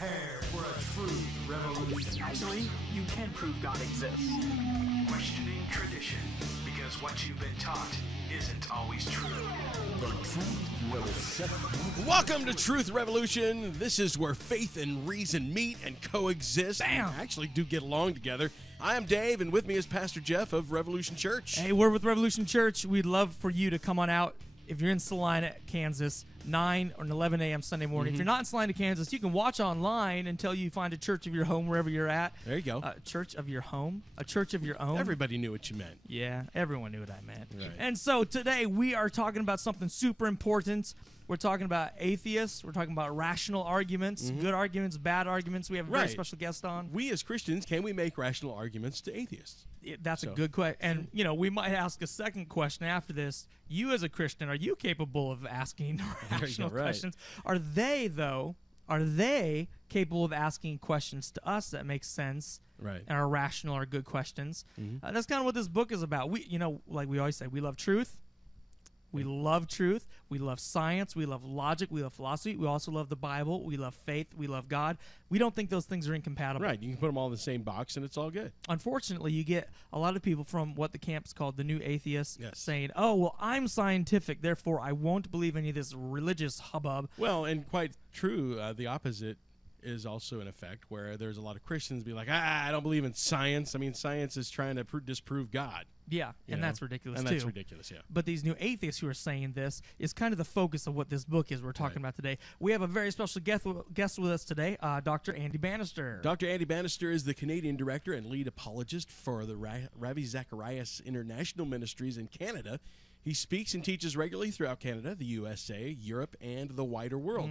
Prepare for a truth revolution. Actually, you can prove God exists. Questioning tradition, because what you've been taught isn't always true. The truth will set you. Welcome to Truth Revolution. This is where faith and reason meet and coexist. Bam! And actually do get along together. I am Dave, and with me is Pastor Jeff of Revolution Church. Hey, we're with Revolution Church. We'd love for you to come on out. If you're in Salina, Kansas, 9 or 11 a.m. Sunday morning. If you're not in Salina, Kansas, you can watch online until you find a church of your home wherever you're at. There you go. A church of your home? A church of your own? Everybody knew what you meant. Yeah, everyone knew what I meant. Right. And so today we are talking about something super important. We're talking about atheists. We're talking about rational arguments, good arguments, bad arguments. We have a very special guest on. We as Christians, can we make rational arguments to atheists? That's a good question. And, you know, we might ask a second question after this. You as a Christian, are you capable of asking rational questions? Are they, though, capable of asking questions to us that make sense and are rational or good questions? That's kind of what this book is about. We, you know, like we always say, we love truth. We love truth. We love science. We love logic. We love philosophy. We also love the Bible. We love faith. We love God. We don't think those things are incompatible. Right. You can put them all in the same box, and it's all good. Unfortunately, you get a lot of people from what the camp's called the New Atheists saying, oh, well, I'm scientific, therefore I won't believe any of this religious hubbub. Well, and quite true, the opposite is also in effect, where there's a lot of Christians be like, I don't believe in science. I mean, science is trying to disprove God. Yeah, and that's ridiculous, too. And that's ridiculous, yeah. But these new atheists who are saying this is kind of the focus of what this book is we're talking about today. We have a very special guest with us today, Dr. Andy Bannister. Dr. Andy Bannister is the Canadian director and lead apologist for the Ravi Zacharias International Ministries in Canada. He speaks and teaches regularly throughout Canada, the USA, Europe, and the wider world.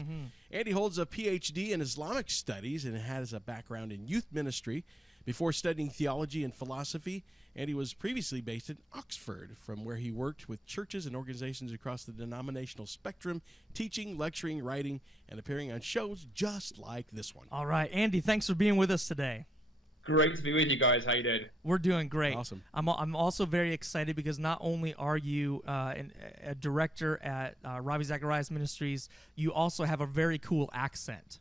Andy holds a PhD in Islamic studies and has a background in youth ministry. Before studying theology and philosophy, Andy was previously based in Oxford, from where he worked with churches and organizations across the denominational spectrum, teaching, lecturing, writing, and appearing on shows just like this one. All right, Andy, thanks for being with us today. Great to be with you guys. How you doing? We're doing great. Awesome. I'm also very excited because not only are you a director at Ravi Zacharias Ministries, you also have a very cool accent.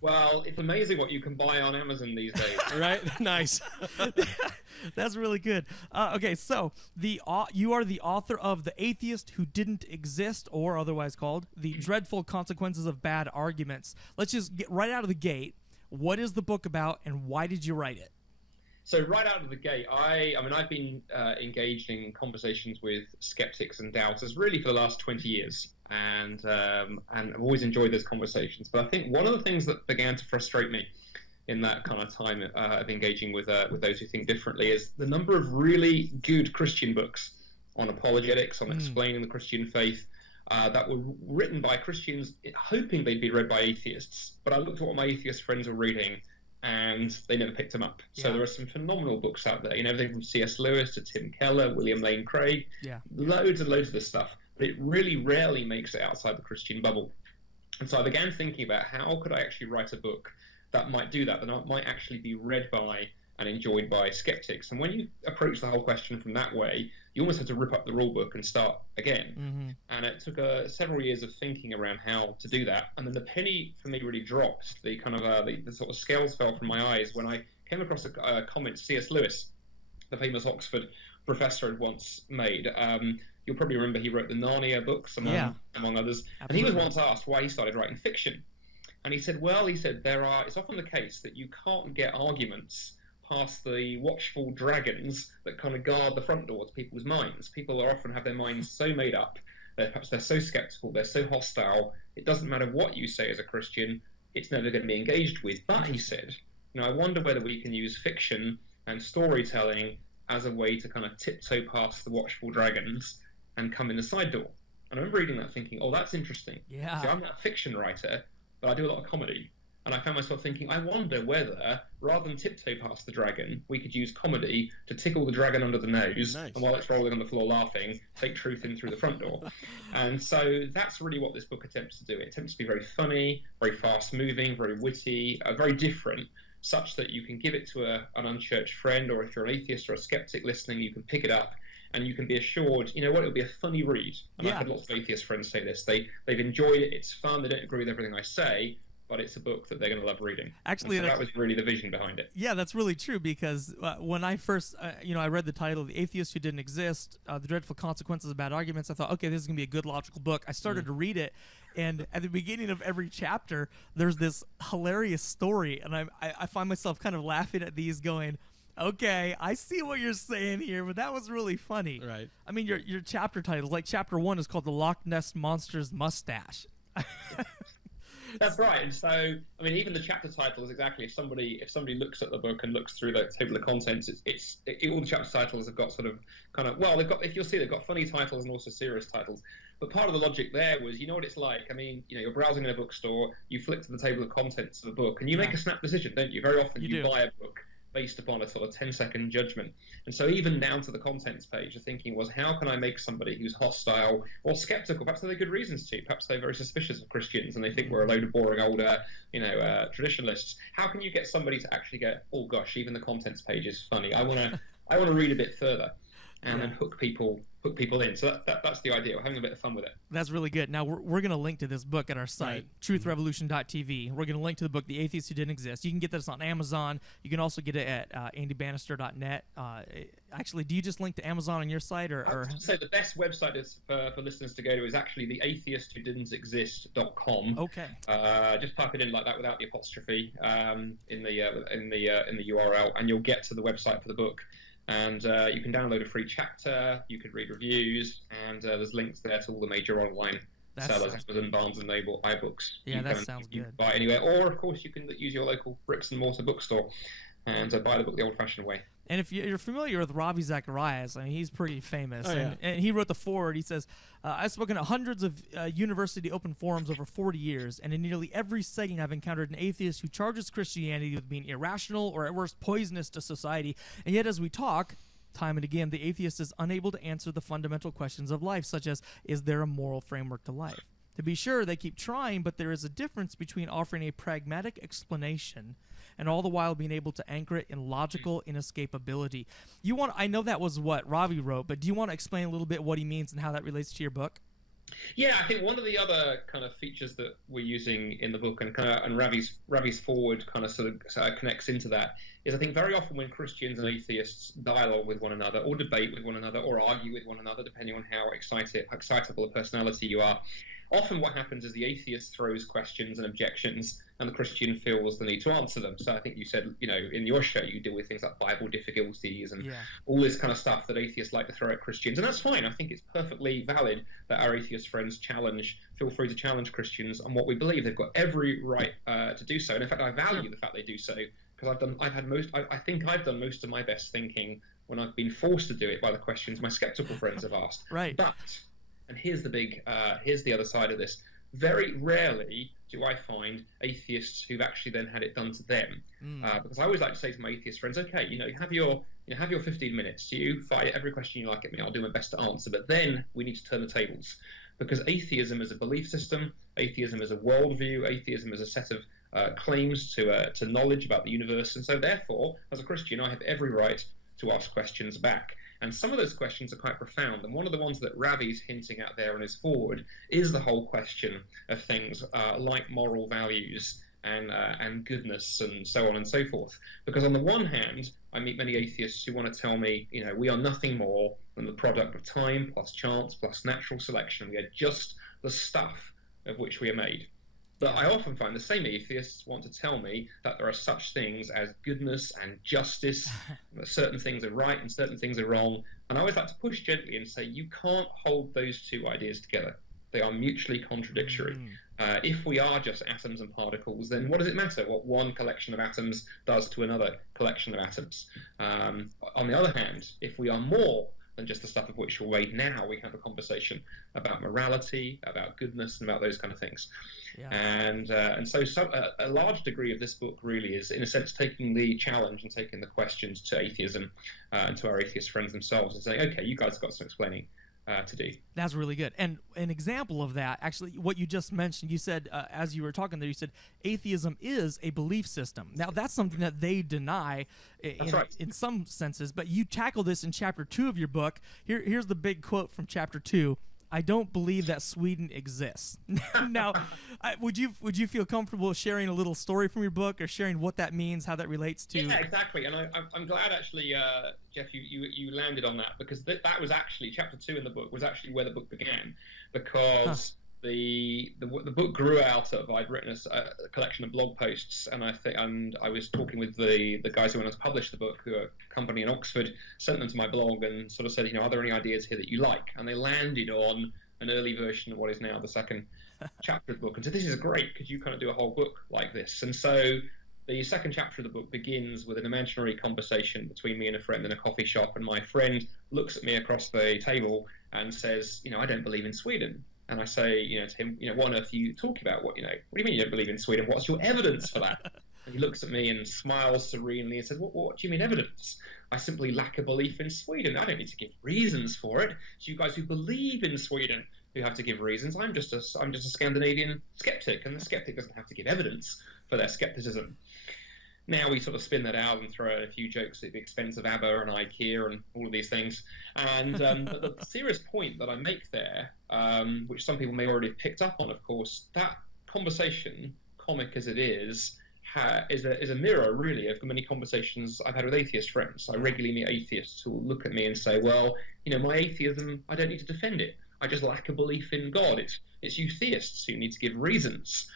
Well, it's amazing what you can buy on Amazon these days. Right? Nice. That's really good. Okay, so you are the author of The Atheist Who Didn't Exist, or otherwise called The Dreadful Consequences of Bad Arguments. Let's just get right out of the gate. What is the book about, and why did you write it? So right out of the gate, I've been engaged in conversations with skeptics and doubters really for the last 20 years. And I've always enjoyed those conversations. But I think one of the things that began to frustrate me in that kind of time of engaging with those who think differently is the number of really good Christian books on apologetics, on explaining the Christian faith, that were written by Christians hoping they'd be read by atheists. But I looked at what my atheist friends were reading, and they never picked them up. So there are some phenomenal books out there, everything from C.S. Lewis to Tim Keller, William Lane Craig, loads and loads of this stuff. But it really rarely makes it outside the Christian bubble. And so I began thinking about how could I actually write a book that might do that might actually be read by and enjoyed by skeptics. And when you approach the whole question from that way, you almost have to rip up the rule book and start again. And it took several years of thinking around how to do that. And then the penny for me really dropped. The kind of the sort of scales fell from my eyes when I came across a comment C.S. Lewis, the famous Oxford professor, had once made. You'll probably remember he wrote the Narnia books, among others. Absolutely. And he was once asked why he started writing fiction. And he said, it's often the case that you can't get arguments past the watchful dragons that kind of guard the front door to people's minds. People often have their minds so made up, perhaps they're so skeptical, they're so hostile, it doesn't matter what you say as a Christian, it's never going to be engaged with. But, he said, I wonder whether we can use fiction and storytelling as a way to kind of tiptoe past the watchful dragons and come in the side door. And I remember reading that thinking, that's interesting. Yeah. See, I'm not a fiction writer, but I do a lot of comedy. And I found myself thinking, I wonder whether, rather than tiptoe past the dragon, we could use comedy to tickle the dragon under the nose, and while it's rolling on the floor laughing, take truth in through the front door. And so that's really what this book attempts to do. It attempts to be very funny, very fast-moving, very witty, very different, such that you can give it to an unchurched friend, or if you're an atheist or a skeptic listening, you can pick it up and you can be assured, it'll be a funny read. And I've had lots of atheist friends say this. They've enjoyed it, it's fun, they don't agree with everything I say, but it's a book that they're going to love reading. Actually, and so that was really the vision behind it. Yeah, that's really true, because when I first, I read the title, The Atheist Who Didn't Exist, The Dreadful Consequences of Bad Arguments, I thought, okay, this is going to be a good, logical book. I started to read it, and at the beginning of every chapter, there's this hilarious story, and I find myself kind of laughing at these going, okay, I see what you're saying here, but that was really funny. Right. I mean, your chapter titles, like chapter 1 is called The Loch Ness Monster's Mustache. That's right. And so, I mean, even the chapter title is exactly, if somebody looks at the book and looks through the table of contents, all the chapter titles have got sort of kind of, well, they've got funny titles and also serious titles. But part of the logic there was, you know what it's like. I mean, you're browsing in a bookstore, you flick to the table of contents of the book, and you make a snap decision, don't you? Very often you buy a book based upon a sort of 10-second judgment. And so even down to the contents page, the thinking was, how can I make somebody who's hostile or skeptical, perhaps they have good reasons to, perhaps they're very suspicious of Christians and they think we're a load of boring old, traditionalists. How can you get somebody to actually go, oh gosh, even the contents page is funny. I want to read a bit further, and then hook people in. So that's the idea. We're having a bit of fun with it. That's really good. Now, we're going to link to this book at our site, truthrevolution.tv. We're going to link to the book, The Atheist Who Didn't Exist. You can get this on Amazon. You can also get it at andybannister.net. Actually, do you just link to Amazon on your site? I would say the best website is for listeners to go to is actually theatheistwhodidn'texist.com. Okay. Just type it in like that without the apostrophe in the URL, and you'll get to the website for the book. And you can download a free chapter, you can read reviews, and there's links there to all the major online sellers, Amazon, Barnes & Noble, iBooks. Yeah, that sounds good. Buy it anywhere. Or, of course, you can use your local bricks and mortar bookstore and buy the book the old-fashioned way. And if you're familiar with Ravi Zacharias, I mean, he's pretty famous. Oh, yeah. And he wrote the foreword. He says, I've spoken at hundreds of university open forums over 40 years, and in nearly every setting I've encountered an atheist who charges Christianity with being irrational or at worst poisonous to society. And yet as we talk, time and again, the atheist is unable to answer the fundamental questions of life, such as, is there a moral framework to life? To be sure, they keep trying, but there is a difference between offering a pragmatic explanation and all the while being able to anchor it in logical inescapability. I know that was what Ravi wrote, but do you want to explain a little bit what he means and how that relates to your book? Yeah, I think one of the other kind of features that we're using in the book, and Ravi's forward kind of sort of connects into that, is I think very often when Christians and atheists dialogue with one another, or debate with one another, or argue with one another, depending on how excitable a personality you are, often what happens is the atheist throws questions and objections, and the Christian feels the need to answer them. So I think you said, in your show, you deal with things like Bible difficulties and all this kind of stuff that atheists like to throw at Christians. And that's fine. I think it's perfectly valid that our atheist friends feel free to challenge Christians on what we believe. They've got every right to do so. And in fact, I value the fact they do so, because I think I've done most of my best thinking when I've been forced to do it by the questions my skeptical friends have asked. Right. But, and here's the other side of this. Very rarely do I find atheists who've actually then had it done to them. Because I always like to say to my atheist friends, okay, have your 15 minutes. You fire every question you like at me. I'll do my best to answer. But then we need to turn the tables, because atheism is a belief system. Atheism is a worldview. Atheism is a set of claims to knowledge about the universe. And so therefore, as a Christian, I have every right to ask questions back. And some of those questions are quite profound. And one of the ones that Ravi's hinting at there in his forward is the whole question of things like moral values and goodness and so on and so forth. Because on the one hand, I meet many atheists who want to tell me, we are nothing more than the product of time plus chance plus natural selection. We are just the stuff of which we are made. But I often find the same atheists want to tell me that there are such things as goodness and justice, that certain things are right and certain things are wrong. And I always like to push gently and say, you can't hold those two ideas together. They are mutually contradictory. If we are just atoms and particles, then what does it matter what one collection of atoms does to another collection of atoms? On the other hand, if we are more than just the stuff of which we're made, now we have a conversation about morality, about goodness, and about those kind of things. Yeah. And so a large degree of this book really is, in a sense, taking the challenge and taking the questions to atheism and to our atheist friends themselves and saying, okay, you guys have got some explaining to do. That's really good. And an example of that, actually, what you just mentioned, you said, as you were talking there, you said atheism is a belief system. Now, that's something that they deny in some senses, but you tackle this in chapter 2 of your book. Here's the big quote from chapter 2. I don't believe that Sweden exists. Now, would you feel comfortable sharing a little story from your book, or sharing what that means, how that relates to? Yeah, exactly. And I'm glad actually, Jeff, you landed on that, because that was actually chapter 2 in the book was actually where the book began, because the book grew out of, I'd written a collection of blog posts, and I was talking with the guys who went on to publish the book, who are a company in Oxford, sent them to my blog and sort of said, are there any ideas here that you like? And they landed on an early version of what is now the second chapter of the book, and so this is great, because you kind of do a whole book like this. And so the second chapter of the book begins with an imaginary conversation between me and a friend in a coffee shop, and my friend looks at me across the table and says, I don't believe in Sweden. And I say, to him, what on earth are you talking about? What do you mean you don't believe in Sweden? What's your evidence for that? And he looks at me and smiles serenely and says, what do you mean evidence? I simply lack a belief in Sweden. I don't need to give reasons for it. It's you guys who believe in Sweden who have to give reasons. I'm just a Scandinavian skeptic, and the skeptic doesn't have to give evidence for their skepticism. Now we sort of spin that out and throw a few jokes at the expense of ABBA and IKEA and all of these things. And but the serious point that I make there, which some people may already have picked up on, of course, that conversation, comic as it is a mirror, really, of many conversations I've had with atheist friends. I regularly meet atheists who will look at me and say, well, my atheism, I don't need to defend it. I just lack a belief in God. It's you theists who need to give reasons.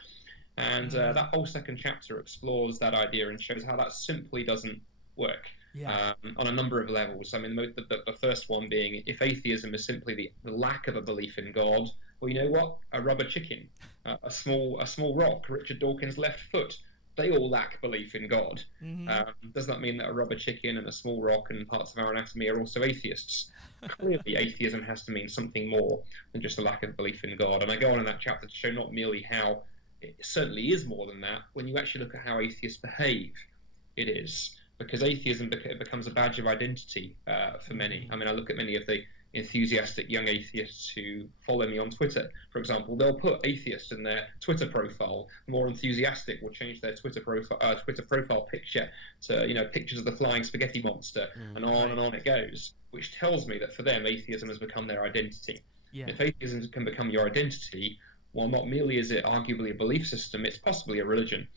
And that whole second chapter explores that idea and shows how that simply doesn't work on a number of levels. I mean, the first one being, if atheism is simply the lack of a belief in God, well, you know what? A rubber chicken, a small rock, Richard Dawkins' left foot, they all lack belief in God. Does that mean that a rubber chicken and a small rock and parts of our anatomy are also atheists? Clearly, atheism has to mean something more than just a lack of belief in God. And I go on in that chapter to show not merely how it certainly is more than that. When you actually look at how atheists behave, it is. Because atheism becomes a badge of identity for many. I mean, I look at many of the enthusiastic young atheists who follow me on Twitter, for example. They'll put atheist in their Twitter profile. More enthusiastic will change their Twitter profile picture to pictures of the flying spaghetti monster, and on it goes, which tells me that for them, atheism has become their identity. If atheism can become your identity, well, not merely is it arguably a belief system, it's possibly a religion.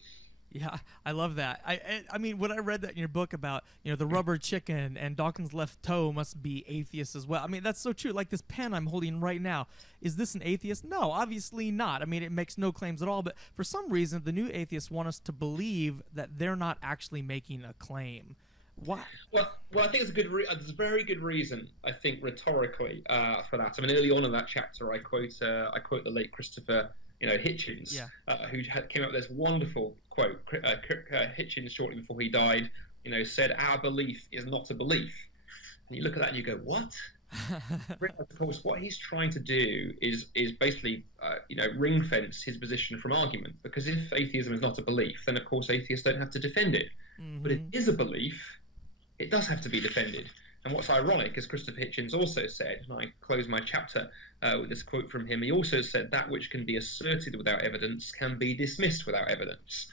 Yeah, I love that. I mean, when I read that in your book about, the rubber chicken and Dawkins' left toe must be atheist as well. I mean, that's so true. Like this pen I'm holding right now, is this an atheist? No, obviously not. I mean, it makes no claims at all. But for some reason, the new atheists want us to believe that they're not actually making a claim. Why? Well, I think there's a very good reason, I think, rhetorically, for that. I mean, early on in that chapter, I quote the late Christopher Hitchens, who came up with this wonderful quote. Hitchens, shortly before he died, said, "Our belief is not a belief." And you look at that and you go, "What?" Of course, what he's trying to do is basically, ring fence his position from argument. Because if atheism is not a belief, then of course atheists don't have to defend it. But if it is a belief, it does have to be defended. And what's ironic, as Christopher Hitchens also said, and I close my chapter with this quote from him, he also said that which can be asserted without evidence can be dismissed without evidence.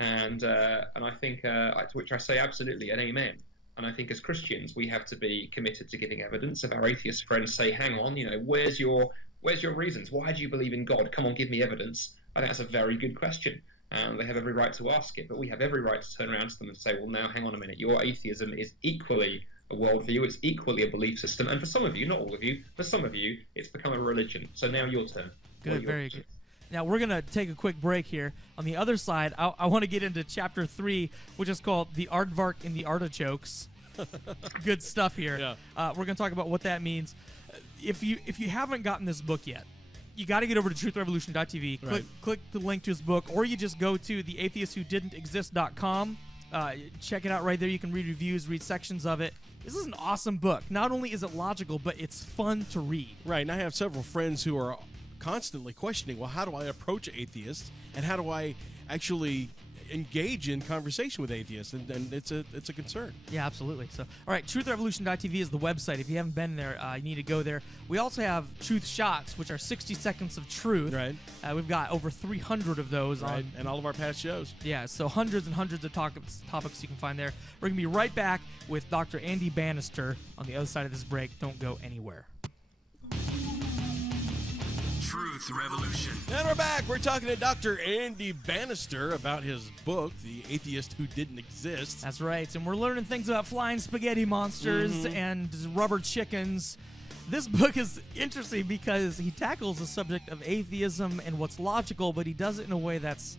And I think, to which I say absolutely an amen. And I think as Christians, we have to be committed to giving evidence. If our atheist friends say, hang on, where's your reasons? Why do you believe in God? Come on, give me evidence. I think that's a very good question. And they have every right to ask it, but we have every right to turn around to them and say, well, now, hang on a minute, your atheism is equally a worldview, it's equally a belief system, and for some of you, not all of you, for some of you, it's become a religion. So now your turn. Good, very good. Now, we're going to take a quick break here. On the other side, I want to get into Chapter 3, which is called The Aardvark in the Artichokes. Good stuff here. Yeah. We're going to talk about what that means. If you haven't gotten this book yet, you got to get over to truthrevolution.tv, click the link to his book, or you just go to theatheistwhodidn'texist.com. Check it out right there. You can read reviews, read sections of it. This is an awesome book. Not only is it logical, but it's fun to read. Right, and I have several friends who are constantly questioning, well, how do I approach atheists, and how do I actually engage in conversation with atheists, and it's a concern. Yeah, absolutely. So, all right, truthrevolution.tv is the website. If you haven't been there, you need to go there. We also have Truth Shots, which are 60 seconds of truth. Right. We've got over 300 of those on, and all of our past shows. Yeah, so hundreds and hundreds of topics you can find there. We're going to be right back with Dr. Andy Bannister on the other side of this break. Don't go anywhere. Truth Revolution. And we're back. We're talking to Dr. Andy Bannister about his book, The Atheist Who Didn't Exist. That's right. And we're learning things about flying spaghetti monsters and rubber chickens. This book is interesting because he tackles the subject of atheism and what's logical, but he does it in a way that's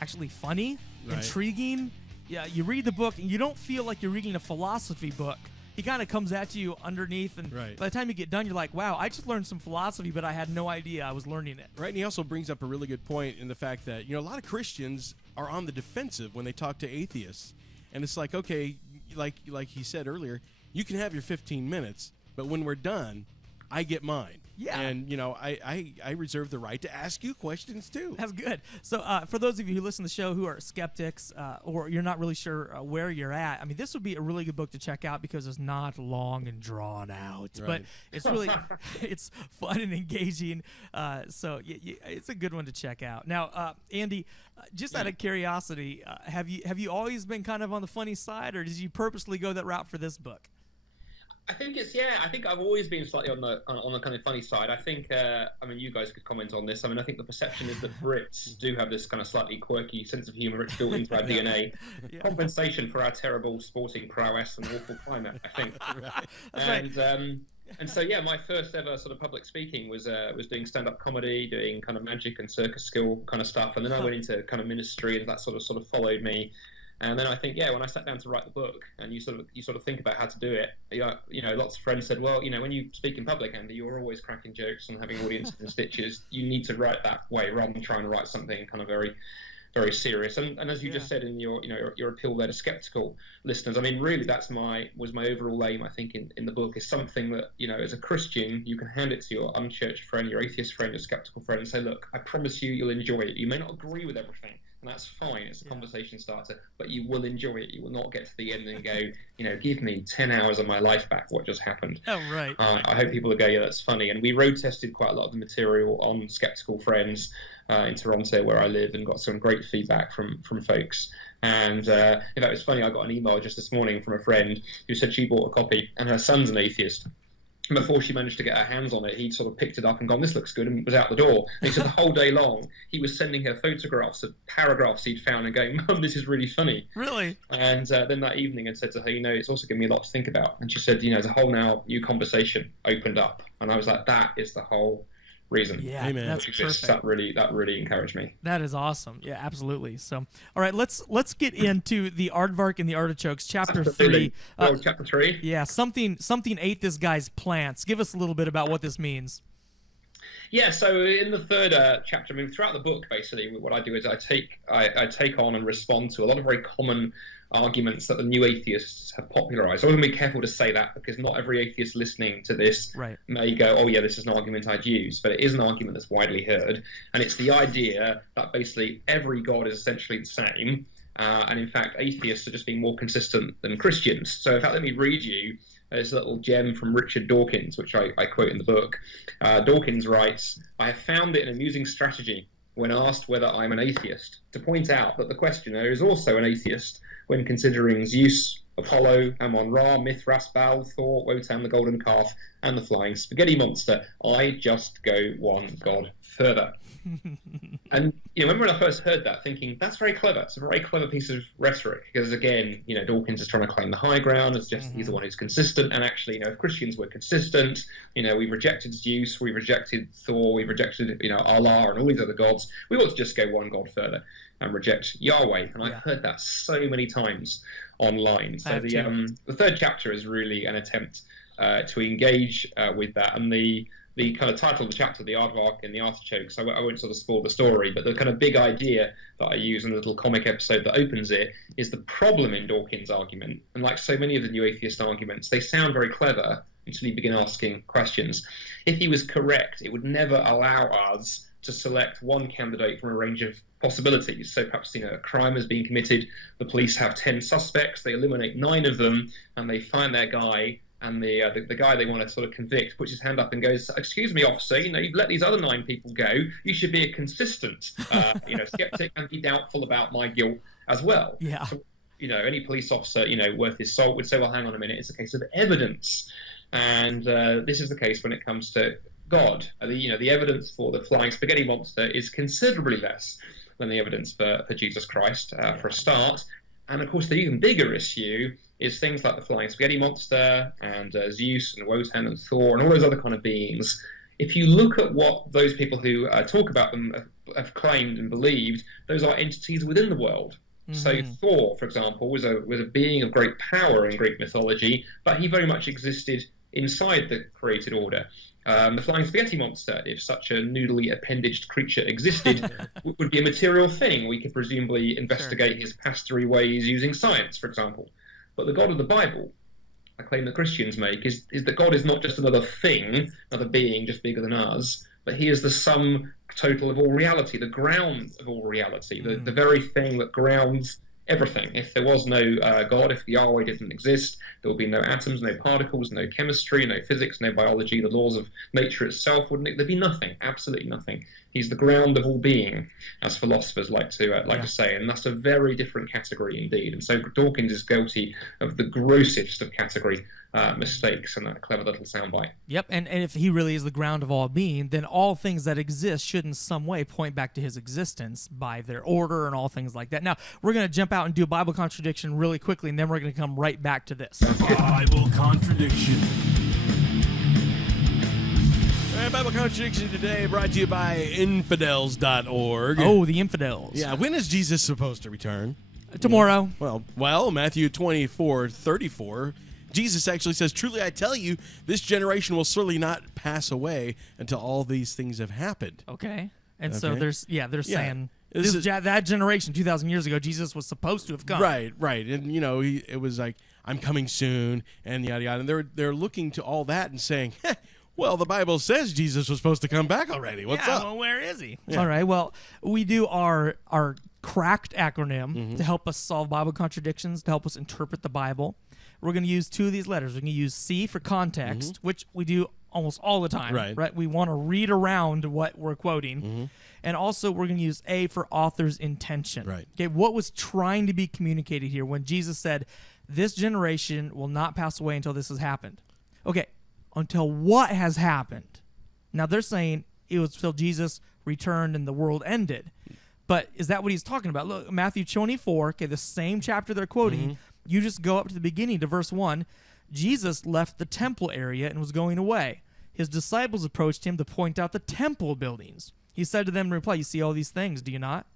actually funny, intriguing. Yeah, you read the book and you don't feel like you're reading a philosophy book. He kind of comes at you underneath, and by the time you get done, you're like, wow, I just learned some philosophy, but I had no idea I was learning it. Right, and he also brings up a really good point in the fact that, a lot of Christians are on the defensive when they talk to atheists. And it's like, okay, like he said earlier, you can have your 15 minutes, but when we're done, I get mine. Yeah. And, I reserve the right to ask you questions, too. That's good. So for those of you who listen to the show who are skeptics or you're not really sure where you're at, I mean, this would be a really good book to check out because it's not long and drawn out. Right. But it's really it's fun and engaging. So it's a good one to check out. Now, Andy, just out of curiosity, have you always been kind of on the funny side, or did you purposely go that route for this book? I think I think I've always been slightly on the kind of funny side. I think, you guys could comment on this. I think the perception is that Brits do have this kind of slightly quirky sense of humour. It's built into our DNA. Compensation for our terrible sporting prowess and awful climate, I think. And so, my first ever sort of public speaking was doing stand-up comedy, doing kind of magic and circus skill kind of stuff. And then I went into kind of ministry, and that sort of followed me. And then I think, when I sat down to write the book, and you sort of think about how to do it, lots of friends said, well, when you speak in public, Andy, you're always cracking jokes and having audiences in stitches. You need to write that way rather than trying to write something kind of very, very serious. And as you just said in your appeal there to skeptical listeners, really that's was my overall aim. I think in the book is something that as a Christian you can hand it to your unchurched friend, your atheist friend, your skeptical friend, and say, look, I promise you'll enjoy it. You may not agree with everything. And that's fine. It's a conversation starter, but you will enjoy it. You will not get to the end and go, give me 10 hours of my life back. What just happened? Oh, right. I hope people will go, yeah, that's funny. And we road tested quite a lot of the material on skeptical friends in Toronto, where I live, and got some great feedback from folks. And in fact, it was funny. I got an email just this morning from a friend who said she bought a copy, and her son's an atheist. Before she managed to get her hands on it, he'd sort of picked it up and gone, this looks good, and was out the door. And he said the whole day long, he was sending her photographs of paragraphs he'd found and going, Mum, this is really funny. Really? And then that evening I said to her, it's also given me a lot to think about. And she said, the whole now new conversation opened up. And I was like, that is the whole reason. Yeah, Amen. That's perfect. That really encouraged me. That is awesome. Yeah, absolutely. So, all right, let's get into the Aardvark and the Artichokes, chapter 3. Chapter 3. Yeah, something ate this guy's plants. Give us a little bit about what this means. Yeah, so in the third chapter, throughout the book, basically, what I do is I take on and respond to a lot of very common arguments that the new atheists have popularized. I want to be careful to say that, because not every atheist listening to this may go, oh yeah, this is an argument I'd use, but it is an argument that's widely heard, and it's the idea that basically every God is essentially the same, and in fact atheists are just being more consistent than Christians. So in fact, let me read you this little gem from Richard Dawkins, which I quote in the book. Dawkins writes, I have found it an amusing strategy when asked whether I'm an atheist to point out that the questioner is also an atheist when considering Zeus, Apollo, Ammon-Ra, Mithras, Baal, Thor, Wotan, the Golden Calf, and the Flying Spaghetti Monster. I just go one god further. And when I first heard that, thinking that's very clever. It's a very clever piece of rhetoric, because again, Dawkins is trying to claim the high ground. It's just he's the one who's consistent. And actually, if Christians were consistent, we've rejected Zeus, we've rejected Thor, we've rejected Allah and all these other gods. We ought to just go one god further and reject Yahweh. And I've heard that so many times online. So the third chapter is really an attempt to engage with that. And the kind of title of the chapter, the Aardvark and the Artichokes, I won't sort of spoil the story, but the kind of big idea that I use in the little comic episode that opens it is the problem in Dawkins' argument. And like so many of the new atheist arguments, they sound very clever until you begin asking questions. If he was correct, it would never allow us to select one candidate from a range of possibilities. So perhaps a crime has been committed, the police have 10 suspects, they eliminate 9 of them, and they find their guy, and the guy they want to sort of convict puts his hand up and goes, excuse me, officer, you've let these other 9 people go. You should be a consistent, skeptic and be doubtful about my guilt as well. Yeah. So, any police officer, worth his salt would say, well, hang on a minute, it's a case of evidence. And this is the case when it comes to God. The evidence for the flying spaghetti monster is considerably less than the evidence for Jesus Christ, for a start. And of course, the even bigger issue is things like the flying spaghetti monster and Zeus and Wotan and Thor and all those other kind of beings. If you look at what those people who talk about them have claimed and believed, those are entities within the world. So Thor, for example, was a being of great power in Greek mythology, but he very much existed inside the created order. The flying spaghetti monster, if such a noodly appendaged creature existed, would be a material thing. We could presumably investigate his pastory ways using science, for example. But the God of the Bible, a claim that Christians make, is that God is not just another thing, another being just bigger than us, but he is the sum total of all reality, the ground of all reality, the very thing that grounds everything. If there was no God, if the Yahweh didn't exist, there would be no atoms, no particles, no chemistry, no physics, no biology, the laws of nature itself wouldn't. There'd be nothing, absolutely nothing. He's the ground of all being, as philosophers like to say, and that's a very different category indeed. And so Dawkins is guilty of the grossest of category mistakes in that clever little soundbite. Yep, and if he really is the ground of all being, then all things that exist should in some way point back to his existence by their order and all things like that. Now, we're going to jump out and do a Bible contradiction really quickly, and then we're going to come right back to this. Bible contradiction. Bible contradiction today brought to you by infidels.org. Oh, the infidels. Yeah, when is Jesus supposed to return? Tomorrow. Well, Matthew 24:34, Jesus actually says, "Truly I tell you, this generation will certainly not pass away until all these things have happened." Okay. And so Okay. they're saying This is- that generation 2,000 years ago, Jesus was supposed to have come. Right. And it was like, "I'm coming soon," and yada yada. And they're looking to all that and saying, well, the Bible says Jesus was supposed to come back already. What's up? Well, where is he? Yeah. All right. Well, we do our cracked acronym to help us solve Bible contradictions, to help us interpret the Bible. We're going to use two of these letters. We're going to use C for context, which we do almost all the time. Right. We want to read around what we're quoting. And also, we're going to use A for author's intention. Right. Okay. What was trying to be communicated here when Jesus said, "This generation will not pass away until this has happened"? Okay. Until what has happened? Now, they're saying it was till Jesus returned and the world ended. But is that what he's talking about? Look, Matthew 24, okay, the same chapter they're quoting, you just go up to the beginning to verse 1. Jesus left the temple area and was going away. His disciples approached him to point out the temple buildings. He said to them in reply, "You see all these things, do you not?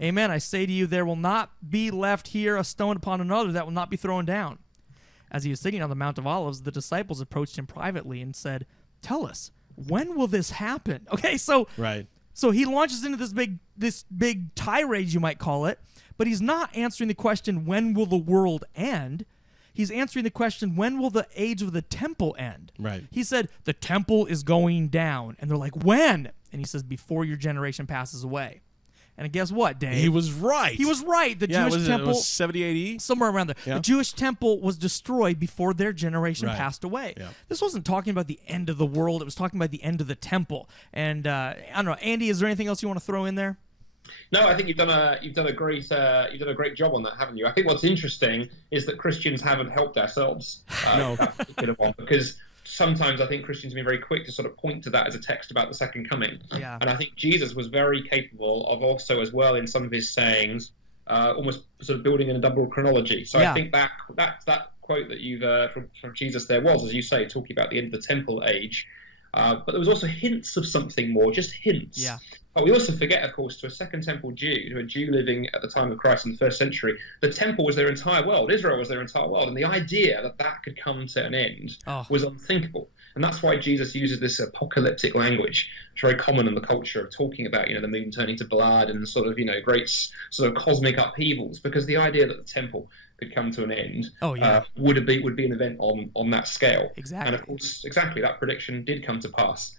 Amen, I say to you, there will not be left here a stone upon another that will not be thrown down." As he was sitting on the Mount of Olives, the disciples approached him privately and said, "Tell us, when will this happen?" Okay, so he launches into this big tirade, you might call it, but he's not answering the question, when will the world end? He's answering the question, when will the age of the temple end? Right. He said, the temple is going down. And they're like, when? And he says, before your generation passes away. And guess what, Dave? He was right. He was right. The Jewish temple, it was 70 AD? somewhere around there. Yeah. The Jewish temple was destroyed before their generation passed away. Yeah. This wasn't talking about the end of the world. It was talking about the end of the temple. And I don't know, Andy, is there anything else you want to throw in there? No, I think you've done a great job on that, haven't you? I think what's interesting is that Christians haven't helped ourselves with that particular one, because sometimes I think Christians have been very quick to sort of point to that as a text about the second coming. Yeah. And I think Jesus was very capable of also, as well, in some of his sayings, almost sort of building in a double chronology. So I think that quote that you've from Jesus there was, as you say, talking about the end of the temple age. But there was also hints of something more, just hints. Yeah. But we also forget, of course, to a Second Temple Jew, to a Jew living at the time of Christ in the first century, the temple was their entire world. Israel was their entire world. And the idea that that could come to an end was unthinkable. And that's why Jesus uses this apocalyptic language, which is very common in the culture of talking about, the moon turning to blood and sort of, great sort of cosmic upheavals, because the idea that the temple could come to an end would be an event on that scale. Exactly. And of course, that prediction did come to pass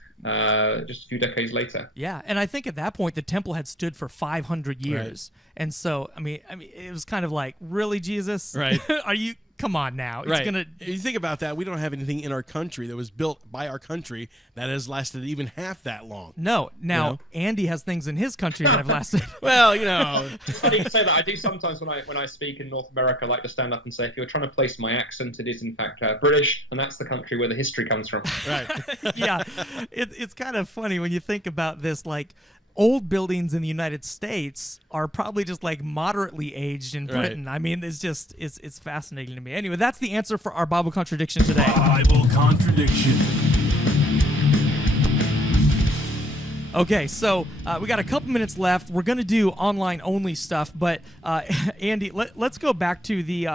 just a few decades later. Yeah, and I think at that point the temple had stood for 500 years. And so, I mean, it was kind of like, really, Jesus? Right. Are you come on now. It's right. gonna. You think about that. We don't have anything in our country that was built by our country that has lasted even half that long. No. Now, You know? Andy has things in his country that have lasted. Well, you know. I need to say that I do sometimes when I speak in North America, I like to stand up and say, if you're trying to place my accent, it is in fact British, and that's the country where the history comes from. Right. Yeah, it's kind of funny when you think about this. Like, old buildings in the United States are probably just like moderately aged in Right. Britain. I mean, it's fascinating to me. Anyway, that's the answer for our Bible contradiction today. Bible contradiction. Okay, so we got a couple minutes left. We're gonna do online only stuff, but Andy, let's go back to the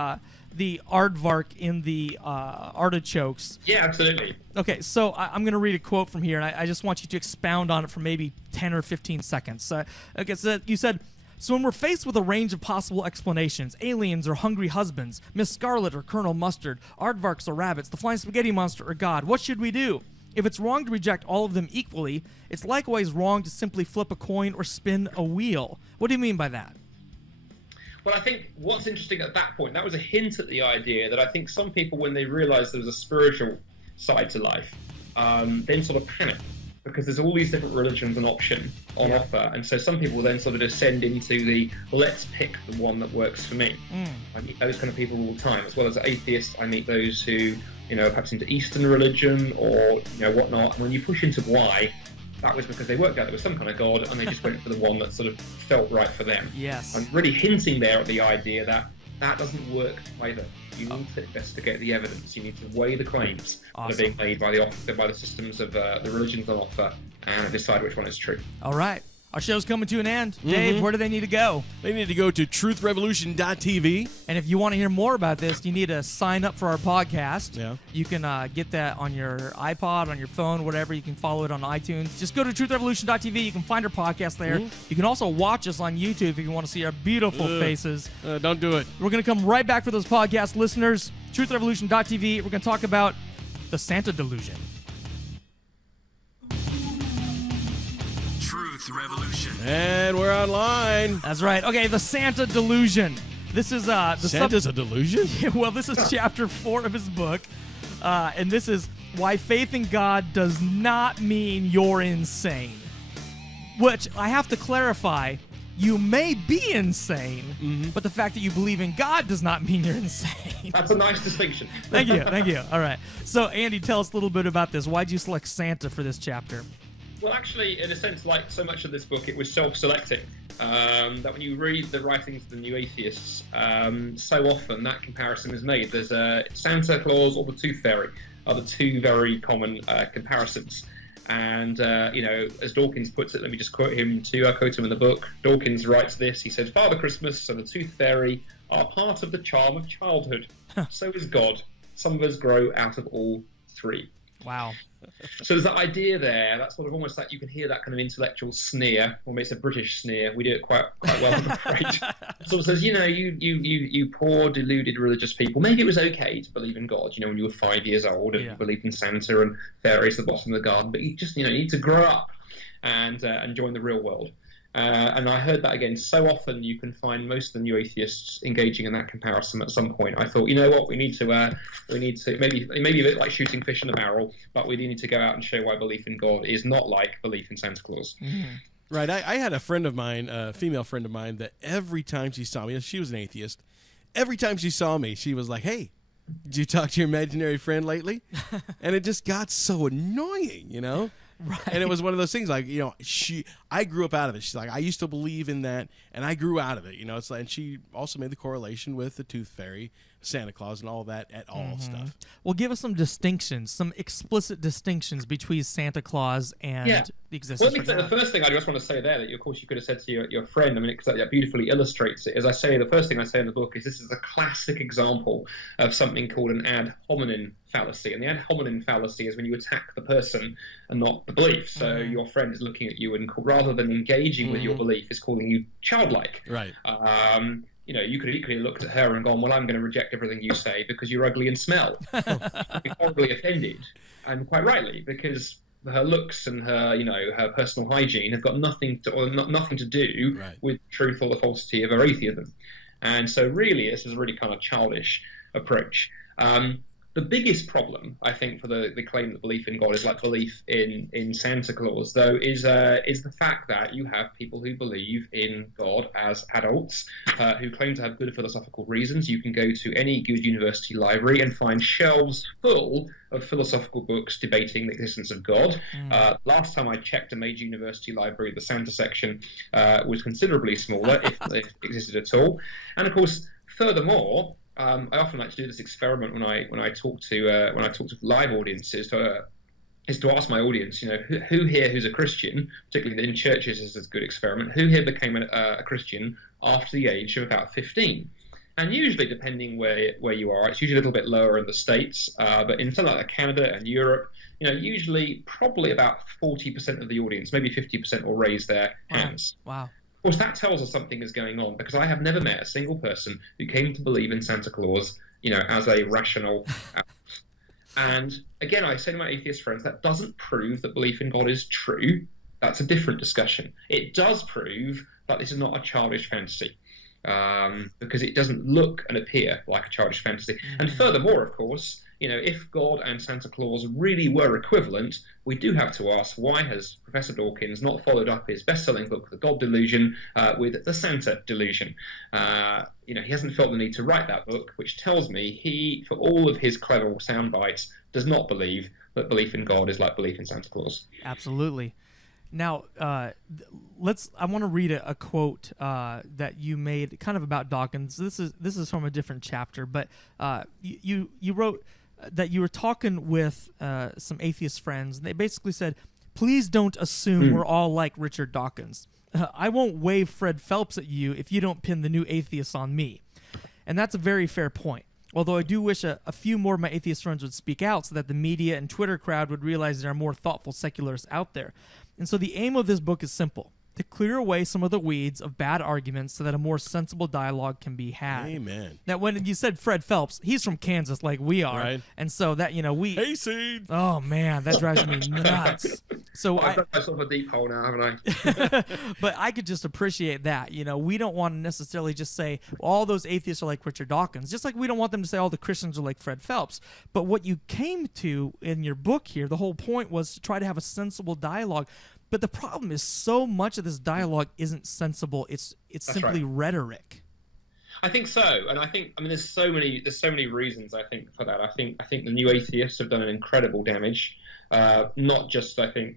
aardvark in the artichokes. Yeah, absolutely. Okay, so I'm going to read a quote from here, and I just want you to expound on it for maybe 10 or 15 seconds. Okay, so you said, so when we're faced with a range of possible explanations, aliens or hungry husbands, Miss Scarlet or Colonel Mustard, aardvarks or rabbits, the flying spaghetti monster or God, what should we do? If it's wrong to reject all of them equally, it's likewise wrong to simply flip a coin or spin a wheel. What do you mean by that? Well, I think what's interesting at that point, that was a hint at the idea that I think some people, when they realised there was a spiritual side to life, then sort of panic because there's all these different religions on offer, and so some people then sort of descend into the let's pick the one that works for me. I meet those kind of people all the time, as well as atheists. I meet those who, you know, perhaps into Eastern religion or whatnot. And when you push into why, that was because they worked out there was some kind of God, and they just went for the one that sort of felt right for them. Yes. I'm really hinting there at the idea that that doesn't work either. You need to investigate the evidence. You need to weigh the claims that are being made by the systems of the religions on offer, and decide which one is true. All right. Our show's coming to an end. Dave, where do they need to go? They need to go to truthrevolution.tv. And if you want to hear more about this, you need to sign up for our podcast. Yeah. You can get that on your iPod, on your phone, whatever. You can follow it on iTunes. Just go to truthrevolution.tv. You can find our podcast there. You can also watch us on YouTube if you want to see our beautiful faces. Don't do it. We're going to come right back for those podcast listeners. Truthrevolution.tv. We're going to talk about the Santa delusion. Truth Revolution. And we're online. That's right. Okay, the Santa delusion. This is Santa's a delusion? well, this is chapter 4 of his book, and this is why faith in God does not mean you're insane. Which I have to clarify. You may be insane, but the fact that you believe in God does not mean you're insane. That's a nice distinction. Thank you. All right. So, Andy, tell us a little bit about this. Why'd you select Santa for this chapter? Well, actually, in a sense, like so much of this book, it was self-selecting. That when you read the writings of the New Atheists, so often that comparison is made. There's Santa Claus or the Tooth Fairy are the two very common comparisons. And, as Dawkins puts it, let me just quote him in the book. Dawkins writes this. He said, Father Christmas and the Tooth Fairy are part of the charm of childhood. So is God. Some of us grow out of all three. Wow. So there's that idea there. That's sort of almost like you can hear that kind of intellectual sneer, or maybe it's a British sneer. We do it quite well, I'm afraid. Sort of says, you poor deluded religious people. Maybe it was okay to believe in God, when you were 5 years old and you believed in Santa and fairies at the bottom of the garden. But you just, you need to grow up and join the real world. And I heard that again so often. You can find most of the New Atheists engaging in that comparison at some point. I thought, you know what, we need to maybe a bit like shooting fish in a barrel, but we need to go out and show why belief in God is not like belief in Santa Claus. Right. I had a friend of mine, a female friend of mine, that every time she saw me, she was an atheist. Every time she saw me, she was like, "Hey, did you talk to your imaginary friend lately?" And it just got so annoying, Right. And it was one of those things like, I grew up out of it. She's like, I used to believe in that, and I grew out of it. It's like, and she also made the correlation with the Tooth Fairy, Santa Claus, and all that stuff. Well, give us some distinctions, some explicit distinctions between Santa Claus and the existence of God. The first thing I just want to say there that, of course, you could have said to your friend, because that beautifully illustrates it, as I say, the first thing I say in the book is this is a classic example of something called an ad hominem fallacy. And the ad hominem fallacy is when you attack the person and not the belief. So your friend is looking at you and rather than engaging with your belief, is calling you childlike. Right. You could have equally looked at her and gone, well, I'm going to reject everything you say because you're ugly and smell. Be horribly offended, and quite rightly, because her looks and her, her personal hygiene have got nothing to do with truth or the falsity of her atheism. And so really, this is really kind of childish. approach. The biggest problem, I think, for the claim that belief in God is like belief in Santa Claus, though, is the fact that you have people who believe in God as adults, who claim to have good philosophical reasons. You can go to any good university library and find shelves full of philosophical books debating the existence of God. Last time I checked a major university library, the Santa section was considerably smaller, if it existed at all. And of course, furthermore, I often like to do this experiment when I talk to live audiences, is to ask my audience, who here who's a Christian, particularly in churches, is a good experiment. Who here became a Christian after the age of about 15? And usually, depending where you are, it's usually a little bit lower in the States, but in something like Canada and Europe, usually probably about 40% of the audience, maybe 50%, will raise their hands. Wow. Of course, that tells us something is going on, because I have never met a single person who came to believe in Santa Claus, as a rational act. And again, I say to my atheist friends, that doesn't prove that belief in God is true. That's a different discussion. It does prove that this is not a childish fantasy, because it doesn't look and appear like a childish fantasy. And furthermore, of course, if God and Santa Claus really were equivalent, we do have to ask, why has Professor Dawkins not followed up his best-selling book, The God Delusion, with The Santa Delusion? He hasn't felt the need to write that book, which tells me he, for all of his clever sound bites, does not believe that belief in God is like belief in Santa Claus. Absolutely. Now, I want to read a quote that you made kind of about Dawkins. This is from a different chapter, but you wrote that you were talking with some atheist friends, and they basically said, "Please don't assume we're all like Richard Dawkins. I won't wave Fred Phelps at you if you don't pin the new atheists on me." And that's a very fair point. Although I do wish a few more of my atheist friends would speak out so that the media and Twitter crowd would realize there are more thoughtful secularists out there. And so the aim of this book is simple: to clear away some of the weeds of bad arguments so that a more sensible dialogue can be had. Amen. Now, when you said Fred Phelps, he's from Kansas like we are. Right. And so that, we... Hayseed! Oh, man, that drives me nuts. So I've done myself a deep hole now, haven't I? But I could just appreciate that. We don't want to necessarily just say all those atheists are like Richard Dawkins, just like we don't want them to say all the Christians are like Fred Phelps. But what you came to in your book here, the whole point was to try to have a sensible dialogue. But the problem is so much of this dialogue isn't sensible. It's simply rhetoric. I think so, and there's so many reasons I think for that. I think the new atheists have done an incredible damage, not just to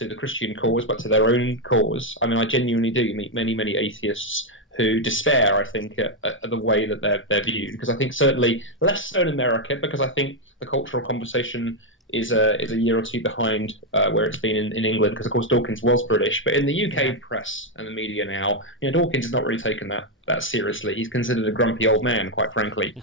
the Christian cause, but to their own cause. I genuinely do meet many atheists who despair, I think, at the way that they're viewed. Because I think certainly less so in America, because I think the cultural conversation is a year or two behind where it's been in England, because of course Dawkins was British. But in the UK press and the media now, Dawkins is not really taken that seriously. He's considered a grumpy old man, quite frankly.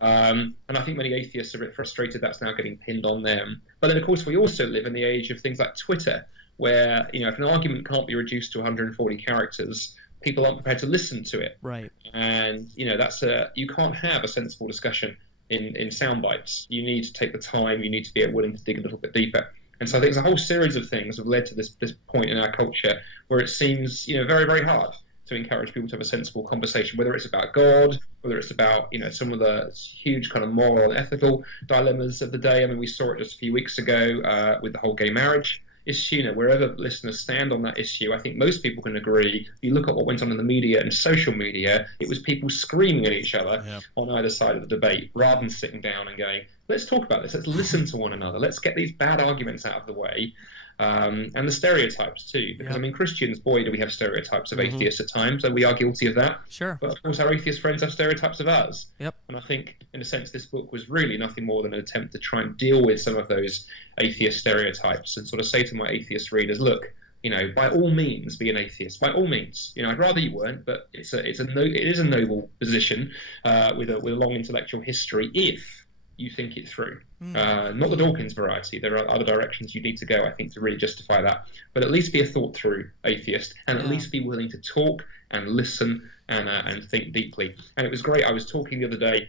And I think many atheists are a bit frustrated that's now getting pinned on them. But then of course we also live in the age of things like Twitter, where if an argument can't be reduced to 140 characters, people aren't prepared to listen to it. Right. And you can't have a sensible discussion in sound bites. You need to take the time, you need to be willing to dig a little bit deeper. And so I think there's a whole series of things have led to this point in our culture where it seems very, very hard to encourage people to have a sensible conversation, whether it's about God, whether it's about some of the huge kind of moral and ethical dilemmas of the day. We saw it just a few weeks ago with the whole gay marriage issue. Wherever listeners stand on that issue, I think most people can agree. You look at what went on in the media and social media, it was people screaming at each other on either side of the debate, rather than sitting down and going, let's talk about this, let's listen to one another, let's get these bad arguments out of the way. And the stereotypes too, because Christians, boy, do we have stereotypes of atheists at times, and we are guilty of that. Sure. But of course, our atheist friends have stereotypes of us. Yep. And I think, in a sense, this book was really nothing more than an attempt to try and deal with some of those atheist stereotypes and sort of say to my atheist readers, look, by all means, be an atheist. By all means, I'd rather you weren't, but it is a noble position with a long intellectual history if you think it through. Not the Dawkins variety. There are other directions you need to go, I think, to really justify that. But at least be a thought-through atheist, and at least be willing to talk and listen and think deeply. And it was great. I was talking the other day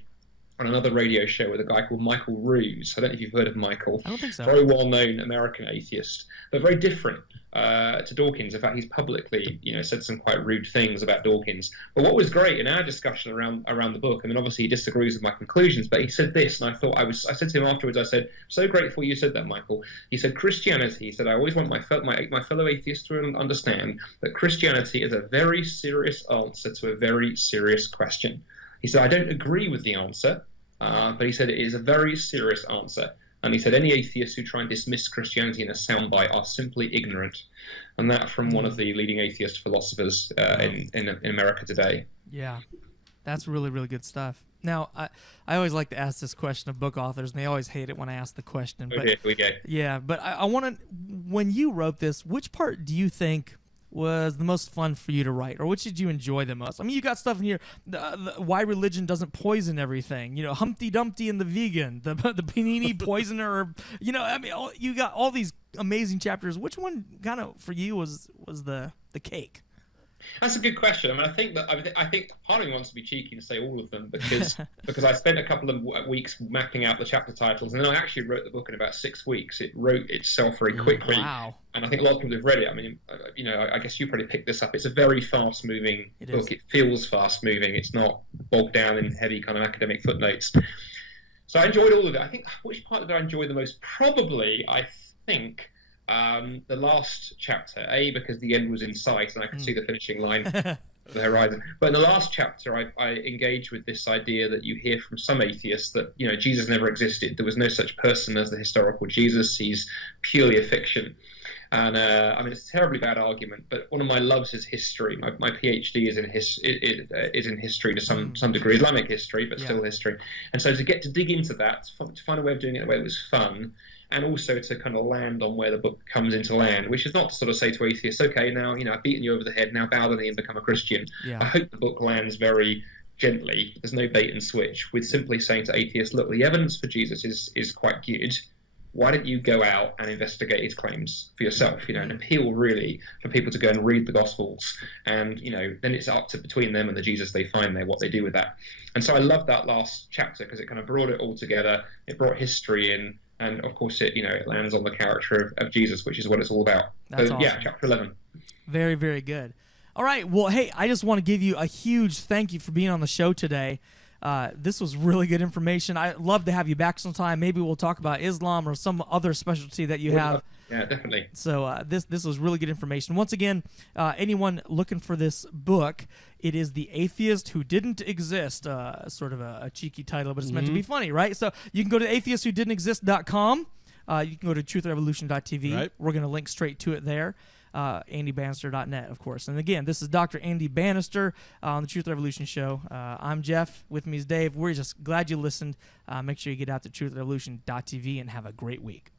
on another radio show with a guy called Michael Ruse. I don't know if you've heard of Michael. I don't think so. Very well-known American atheist, but very different to Dawkins. In fact, he's publicly, said some quite rude things about Dawkins. But what was great in our discussion around the book, I mean, obviously he disagrees with my conclusions, but he said this, and I said to him afterwards, I said, so grateful you said that, Michael. He said, Christianity, he said, I always want my fellow atheists to understand that Christianity is a very serious answer to a very serious question. He said, I don't agree with the answer, but he said it is a very serious answer. And he said, any atheists who try and dismiss Christianity in a soundbite are simply ignorant. And that from one of the leading atheist philosophers in America today. Yeah, that's really, really good stuff. Now, I always like to ask this question of book authors, and they always hate it when I ask the question. But, here we go. Yeah, but I want to, when you wrote this, which part do you think was the most fun for you to write, or which did you enjoy the most? I mean, you got stuff in here, why religion doesn't poison everything, Humpty Dumpty and the vegan, the panini poisoner, I mean, you got all these amazing chapters. Which one kind of for you was the cake? That's a good question. I mean, I think part of me wants to be cheeky and say all of them because I spent a couple of weeks mapping out the chapter titles, and then I actually wrote the book in about 6 weeks. It wrote itself very quickly. Wow. And I think a lot of people have read it. I mean, I guess you probably picked this up. It's a very fast-moving book. It feels fast-moving. It's not bogged down in heavy kind of academic footnotes. So I enjoyed all of it. I think which part did I enjoy the most? Probably, I think, the last chapter, because the end was in sight and I could see the finishing line of the horizon. But in the last chapter, I engaged with this idea that you hear from some atheists that, Jesus never existed. There was no such person as the historical Jesus. He's purely a fiction. And I mean, it's a terribly bad argument, but one of my loves is history. My PhD is in history to some degree, Islamic history, but still history. And so to get to dig into that, to find a way of doing it in a way that was fun, and also to kind of land on where the book comes into land, which is not to sort of say to atheists, okay, now, I've beaten you over the head, now bow the knee and become a Christian. Yeah. I hope the book lands very gently. There's no bait and switch, with simply saying to atheists, look, the evidence for Jesus is quite good. Why don't you go out and investigate his claims for yourself, and appeal really for people to go and read the Gospels, and, then it's up to between them and the Jesus they find there, what they do with that. And so I love that last chapter because it kind of brought it all together. It brought history in, and of course it lands on the character of Jesus, which is what it's all about. That's so awesome. Yeah, chapter 11. Very, very good. All right, well, hey, I just want to give you a huge thank you for being on the show today. This was really good information. I'd love to have you back sometime. Maybe we'll talk about Islam or some other specialty that you have. Yeah, definitely. So this was really good information. Once again, anyone looking for this book, it is The Atheist Who Didn't Exist, sort of a cheeky title, but it's meant to be funny, right? So you can go to atheistwhodidn'texist.com. You can go to truthrevolution.tv. Right. We're going to link straight to it there. AndyBannister.net, of course. And again, this is Dr. Andy Bannister on the Truth Revolution Show. I'm Jeff. With me is Dave. We're just glad you listened. Make sure you get out to truthrevolution.tv and have a great week.